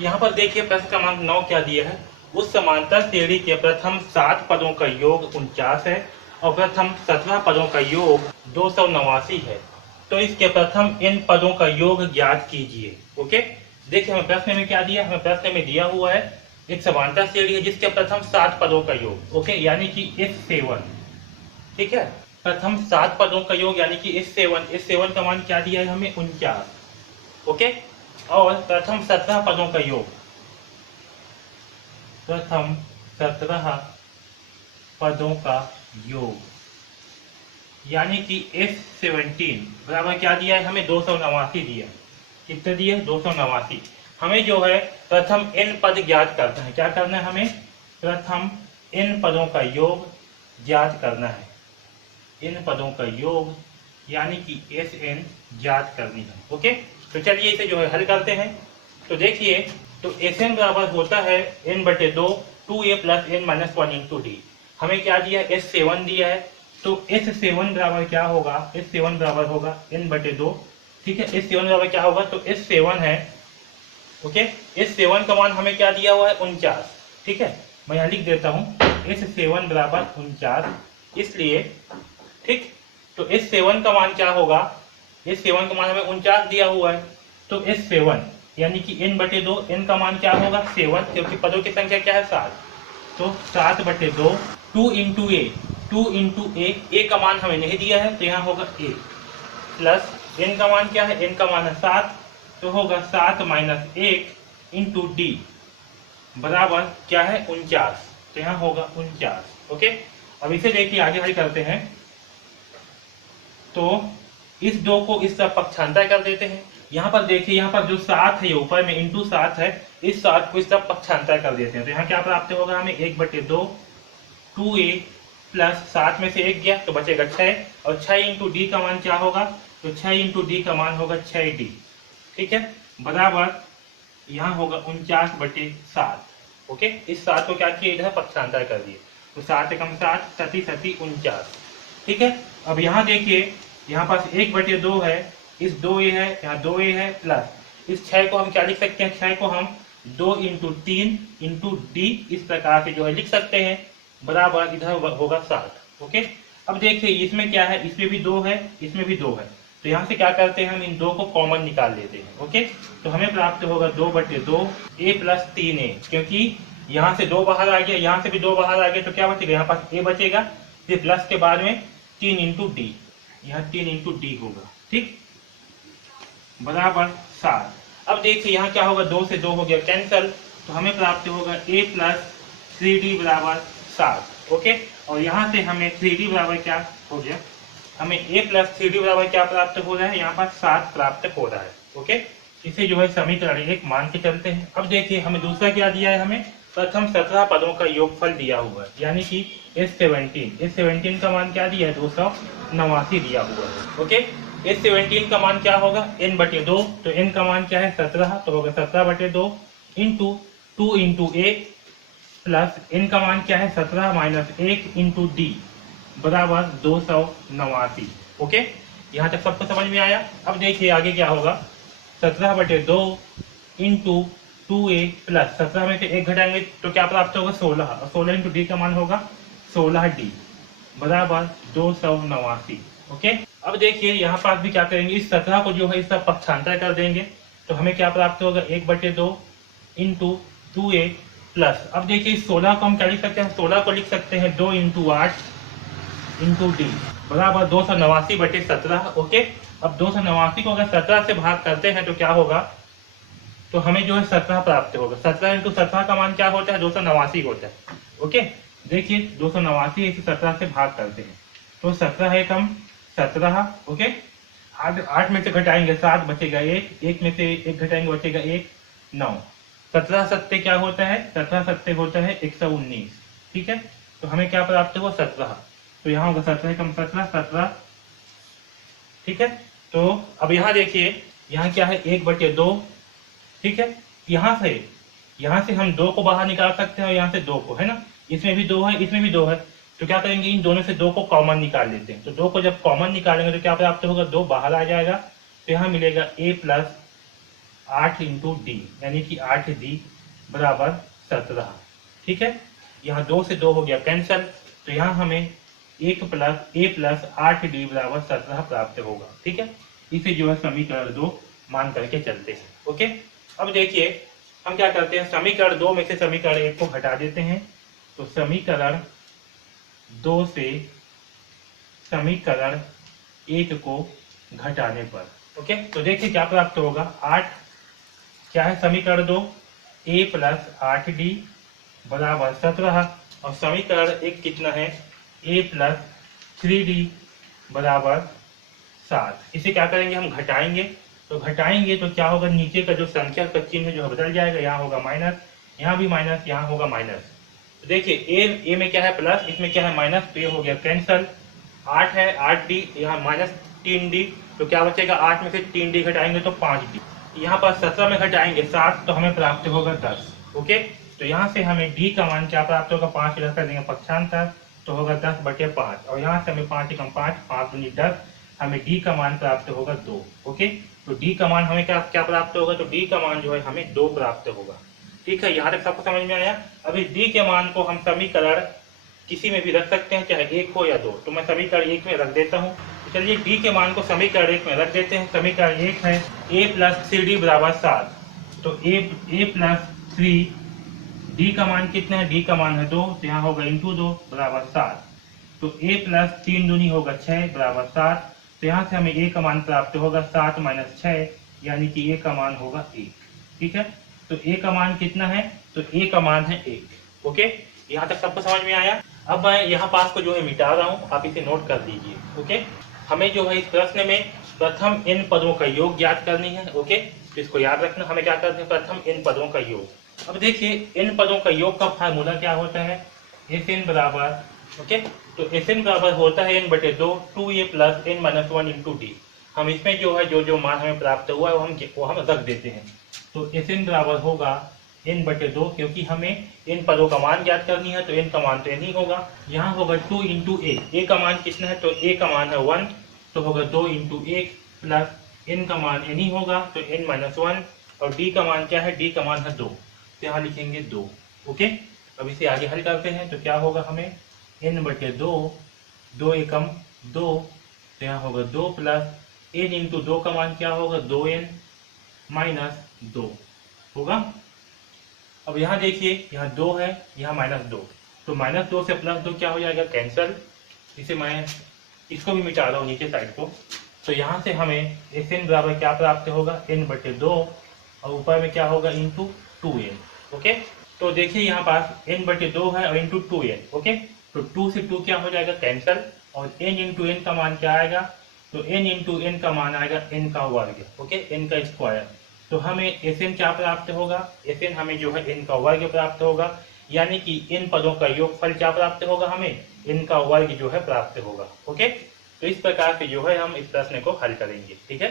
यहाँ पर देखिए प्रश्न क्रमांक 9 क्या दिया है। उस समांतर श्रेणी के प्रथम 7 पदों का योग 49 है और प्रथम 17 पदों का योग 289 है। तो इसके प्रथम इन पदों का योग ज्ञात कीजिए। ओके, देखिए हमें प्रश्न में क्या दिया, हमें प्रश्न में दिया हुआ है एक समांतर श्रेणी है जिसके प्रथम 7 पदों का योग, ओके, यानी कि S7। ठीक है, प्रथम 7 पदों का योग यानी कि S7 का मान क्या दिया है हमें 49। ओके, और प्रथम 17 पदों का योग, प्रथम 17 पदों का योग यानी कि S17 बराबर क्या दिया है हमें 289 दिया। कितने दिए 289। हमें जो है प्रथम n पद ज्ञात करना है। क्या करना है हमें, प्रथम n पदों का योग ज्ञात करना है। इन पदों का योग यानी कि Sn ज्ञात करनी है। ओके, तो चलिए इसे जो है हल करते हैं। तो देखिए, तो Sn बराबर होता है n/2 2a plus n minus 1 into D. हमें क्या दिया S7 दिया है, तो S7 बराबर क्या होगा, S7 बराबर होगा n/2। ठीक है, S7 बराबर क्या होगा, तो S7 है, ओके, S7 का मान हमें क्या दिया हुआ है 49। ठीक है, मैं यहाँ लिख देता हूँ S7 बराबर 49। इसलिए ठीक, तो S7 का मान क्या होगा, S7 का मान हमें 49 दिया हुआ है, तो S7 यानी कि n/2, n का मान क्या होगा 7, क्योंकि पदों की संख्या क्या है 7, तो 7/2 2 इंटू ए, 2 इंटू ए का मान हमें नहीं दिया है तो यहाँ होगा a, प्लस n का मान क्या है, n का मान है 7, तो होगा 7 माइनस 1 इंटू डी बराबर क्या है 49, तो यहाँ होगा 49। ओके, अब इसे देखिए आगे हल करते हैं। तो इस 2 को इस तरफ पक्षांतर कर देते हैं। यहाँ पर देखिए, यहाँ पर जो 7 है ऊपर में इंटू 7 है, इस 7 को इस तरफ पक्षांतर कर देते हैं। तो यहाँ क्या प्राप्त होगा हमें 1/2 2a प्लस 7 में से 1 गया तो बचेगा 6, और 6 इंटू डी का मान क्या होगा, तो 6 इंटू डी का मान होगा 6d। ठीक है, बराबर यहाँ होगा 49/7। ओके, इस 7 को क्या किया इधर पक्षांतर कर दिए, तो 7 एकम 7 सती 49। ठीक है, अब यहाँ देखिए, यहाँ पास 1/2 है, इस 2a है, यहाँ 2a है, प्लस इस 6 को हम क्या लिख सकते हैं, 6 को हम 2 इंटू 3 इंटू डी इस प्रकार से जो है लिख सकते हैं, बराबर इधर होगा 7। ओके, अब देखिए इसमें क्या है, इसमें भी 2 है, इसमें भी 2 है, तो यहाँ से क्या करते हैं हम इन 2 को कॉमन निकाल लेते हैं। ओके, तो हमें प्राप्त होगा 2/2 a प्लस 3a, क्योंकि यहाँ से 2 बाहर आ गया, यहाँ से भी 2 बाहर आ गया, तो क्या बचेगा, यहाँ पास a बचेगा, फिर प्लस के बाद में 3 इंटू डी, यहाँ 3 इंटू डी होगा, ठीक, बराबर 7। अब देखिए यहाँ क्या होगा, 2 से 2 हो गया कैंसल, तो हमें प्राप्त होगा a प्लस 3d बराबर 7। ओके, और यहाँ से हमें 3d बराबर क्या हो गया, हमें a प्लस 3d बराबर क्या प्राप्त हो रहा है, यहाँ पर 7 प्राप्त हो रहा है। ओके, इसे जो है समीकरण 1 मान के चलते हैं। अब देखिए हमें दूसरा क्या दिया है, हमें प्रथम 17 पदों का योगफल दिया हुआ है, यानी कि S17 का मान क्या दिया है 289 दिया हुआ है। ओके, S17 का मान क्या होगा n/2, तो n का मान क्या है 17, तो होगा 17/2 into 2 into a plus n का मान क्या है 17 माइनस 1 इंटू डी बराबर 289। ओके, यहाँ तक सबको समझ में आया। अब देखिए आगे क्या होगा, 17/2 इंटू 2a प्लस 17 में से 1 घटाएंगे तो क्या प्राप्त होगा 16, और 16 इंटू डी का मान होगा 16d बराबर 289। ओके, अब देखिए यहाँ पास भी क्या करेंगे, इस 17 को जो है इस तरफ पक्षांतर कर देंगे, तो हमें क्या प्राप्त होगा 1/2 इंटू 2a प्लस, अब देखिए इस 16 को हम क्या लिख सकते हैं, 16 को लिख सकते हैं 2 इंटू 8 इंटू डी बराबर 289/17। ओके, अब 289 को अगर 17 से भाग करते हैं तो क्या होगा, तो हमें जो है 17 प्राप्त होगा। 17 इंटू 17 का मान क्या होता है 289 होता है। ओके, देखिए 289 इसे 17 से भाग करते हैं, तो 17 एकम 17। ओके, 8 में से घटाएंगे 7 बचेगा 1, 1 में से 1 घटाएंगे बचेगा 1, 9। 17 सत्ते क्या होता है, 17 सत्ते होता है 119। ठीक है, तो हमें क्या प्राप्त हुआ 17, तो यहाँ होगा 17 एकम 17 17। ठीक है, तो अब यहाँ देखिए यहाँ क्या है 1/2। ठीक है, यहाँ से हम 2 को बाहर निकाल सकते हैं, और यहाँ से 2 को, है ना, इसमें भी 2 है, इसमें भी 2 है, तो क्या करेंगे इन दोनों से 2 को कॉमन निकाल लेते हैं। तो 2 को जब कॉमन निकालेंगे तो क्या प्राप्त होगा 2 बाहर आ जाएगा, तो यहाँ मिलेगा a प्लस 8 इंटू डी, यानी कि 8d बराबर 17। ठीक है, यहाँ 2 से 2 हो गया कैंसल, तो यहाँ हमें 1 प्लस a प्लस 8d बराबर 17 प्राप्त होगा। ठीक है, इसे जो है समीकरण 2 मान करके चलते हैं। ओके, अब देखिए हम क्या करते हैं, समीकरण 2 में से समीकरण 1 को हटा देते हैं। तो समीकरण 2 से समीकरण 1 को घटाने पर, ओके, तो देखिए क्या प्राप्त होगा। 8 क्या है समीकरण 2, a प्लस 8d बराबर 17, और समीकरण 1 कितना है, a प्लस 3d बराबर 7। इसे क्या करेंगे, हम घटाएंगे। तो घटाएंगे तो क्या होगा, नीचे का जो संख्या का चिन्ह जो है बदल जाएगा, यहाँ होगा माइनस, यहाँ भी माइनस, यहाँ होगा माइनस। तो देखिए ए में क्या है प्लस, इसमें क्या है माइनस, तो ये हो गया कैंसल। 8 है 8d, यहाँ माइनस 3d, तो क्या बचेगा, 8 में से 3d घटाएंगे तो 5d। यहाँ पर 17 में घटाएंगे 7, तो हमें प्राप्त होगा 10। ओके, तो यहाँ से हमें d का मान क्या प्राप्त होगा, 5 रख कर देंगे पक्षांतर, तो होगा 10/5, और यहाँ से हमें 5 एकम 5, 5 दूनी 10, हमें d का मान प्राप्त होगा 2। ओके, तो d का मान हमें क्या प्राप्त होगा, तो d का मान जो है हमें 2 प्राप्त होगा। ठीक है, यहाँ तक सबको समझ में आया। अभी d के मान को हम समीकरण किसी में भी रख सकते हैं, चाहे 1 हो या 2, तो मैं समीकरण 1 में रख देता हूँ। तो चलिए d के मान को समीकरण 1 में रख देते हैं। समीकरण 1 है a प्लस 3d बराबर 7, तो a प्लस 3d का मान कितना है, d का मान है 2, तो यहाँ होगा इंटू 2 बराबर 7। तो a प्लस 3 दूनी होगा 6 बराबर 7, तो यहाँ से हमें a का मान प्राप्त होगा 7 माइनस 6, यानी कि a का मान होगा 1। ठीक है, तो a का मान कितना है, तो a का मान है 1। ओके, यहाँ तक सबको समझ में आया। अब मैं यहाँ पास को जो है मिटा रहा हूँ, आप इसे नोट कर लीजिए। ओके, हमें जो है इस प्रश्न में प्रथम n पदों का योग ज्ञात करनी है। ओके, तो इसको याद रखना, हमें क्या करना है, प्रथम n पदों का योग। अब देखिए n पदों का योग का फार्मूला क्या होता है, Sn बराबर, ओके, तो Sn बराबर होता है n/2 2a plus n minus 1 into D. हम इसमें जो है जो मान हमें प्राप्त हुआ है वो हम रख देते हैं। तो Sn बराबर होगा n/2, क्योंकि हमें n पदों का मान ज्ञात करनी है, तो n का मान तो n ही होगा। यहाँ होगा 2 इंटू a का मान कितना है, तो a का मान है 1, तो होगा 2 इंटू 1 प्लस n का मान n ही होगा, तो n माइनस 1, और d का मान क्या है, d का मान है 2, तो यहाँ लिखेंगे 2। ओके, अब इसे आगे हल करते हैं, तो क्या होगा, हमें n/2, 2 एकम 2, तो यहाँ होगा 2 प्लस n इंटू 2 का मान क्या होगा, 2n माइनस 2 होगा। अब यहाँ देखिए, यहाँ 2 है, यहाँ माइनस 2, तो माइनस 2 से प्लस 2 क्या हो जाएगा, कैंसल। इसे मैं इसको भी मिटा रहा हूँ नीचे साइड को। तो यहाँ से हमें Sn बराबर क्या प्राप्त होगा, n/2, और ऊपर में क्या होगा, इंटू 2n। ओके, तो देखिए यहाँ पास n/2 है और इंटू 2n। ओके, तो 2 से 2 क्या हो जाएगा, कैंसल, और n इंटू n का मान क्या आएगा, तो n इंटू n का मान आएगा n का वर्ग, ओके, n का स्क्वायर। तो हमें Sn क्या प्राप्त होगा, Sn हमें जो है n का वर्ग प्राप्त होगा, यानी कि इन पदों का योगफल क्या प्राप्त होगा, हमें n का वर्ग जो है प्राप्त होगा। ओके, तो इस प्रकार से जो है हम इस प्रश्न को हल करेंगे। ठीक है।